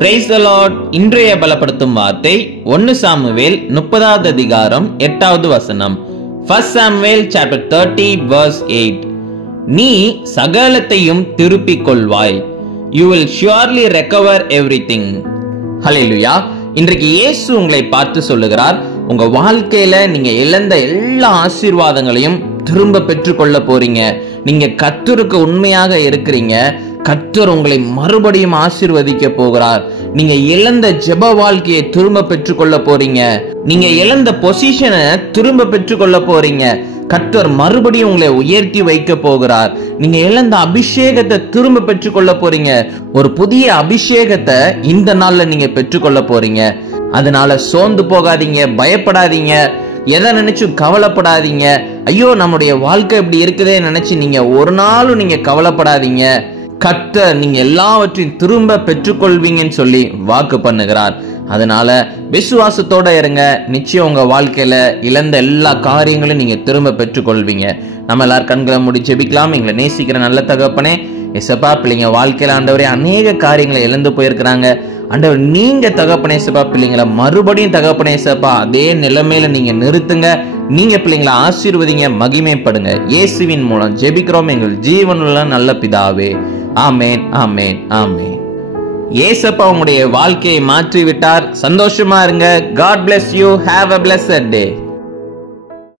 Praise the Lord. இன்றைய பலப்படுத்தும் வார்த்தை 1 சாமுவேல் 30வது அதிகாரம் 8வது வசனம். 1 சாமுவேல் chapter 30 verse 8. நீ சகலத்தையும் திருப்பிக் கொள்வாய். You will surely recover everything. ஹல்லேலூயா. இன்றைக்கு இயேசு உங்களை பார்த்து சொல்லுகிறார், உங்க வாழ்க்கையில நீங்க இழந்த எல்லா ஆசீர்வாதங்களையும் திரும்ப பெற்றுக்கொள்ள போறீங்க. நீங்க கர்த்தருக்கு உண்மையாக இருக்கிறீங்க. கர்த்தர் உங்களை மறுபடியும் ஆசீர்வதிக்க போகிறார். நீங்க இழந்த ஜெப வாழ்க்கையை திரும்ப பெற்றுக்கொள்ள போறீங்க. நீங்க இழந்த பொசிஷனை திரும்ப பெற்றுக்கொள்ள போறீங்க. கர்த்தர் மறுபடியும் உங்களை உயர்த்தி வைக்க போகிறார். நீங்க இழந்த அபிஷேகத்தை திரும்ப பெற்றுக்கொள்ள போறீங்க. ஒரு புதிய அபிஷேகத்தை இந்த நாள்ல நீங்க பெற்றுக்கொள்ள போறீங்க. அதனால சோர்ந்து போகாதீங்க, பயப்படாதீங்க, எதை நினைச்சும் கவலைப்படாதீங்க. ஐயோ நம்முடைய வாழ்க்கை இப்படி இருக்குதே நினைச்சு நீங்க ஒரு நாளும் நீங்க கவலைப்படாதீங்க. கர்த்தர் நீங்க எல்லாவற்றையும் திரும்ப பெற்றுக்கொள்வீங்கன்னு சொல்லி வாக்கு பண்ணுகிறார். அதனால விசுவாசத்தோட இருங்க. நிச்சயம் உங்க வாழ்க்கையில இழந்த எல்லா காரியங்களும் நீங்க திரும்ப பெற்றுக்கொள்வீங்க. நம்ம எல்லாரும் கண்களை மூடி ஜெபிக்கலாம். எங்களை நேசிக்கிற நல்ல தகப்பனே, ஏசப்பா, பிள்ளைங்க வாழ்க்கையில ஆண்டவரே அநேக காரியங்களை இழந்து போயிருக்கிறாங்க. ஆண்டவர் நீங்க தகப்பனே ஏசப்பா, பிள்ளைங்களை மறுபடியும் தகப்பனே ஏசப்பா அதே நிலைமையில நீங்க நிறுத்துங்க. நீங்க பிள்ளைங்களை ஆசீர்வதிங்க, மகிமைப்படுங்க. இயேசுவின் மூலம் ஜெபிக்கிறோம் எங்கள் ஜீவனுள்ள நல்ல பிதாவே. ஆமேன், ஆமேன், ஆமேன். ஏசப்பா உங்களுடைய வாழ்க்கையை மாற்றி விட்டார். சந்தோஷமா இருங்க. God bless you. Have a blessed day.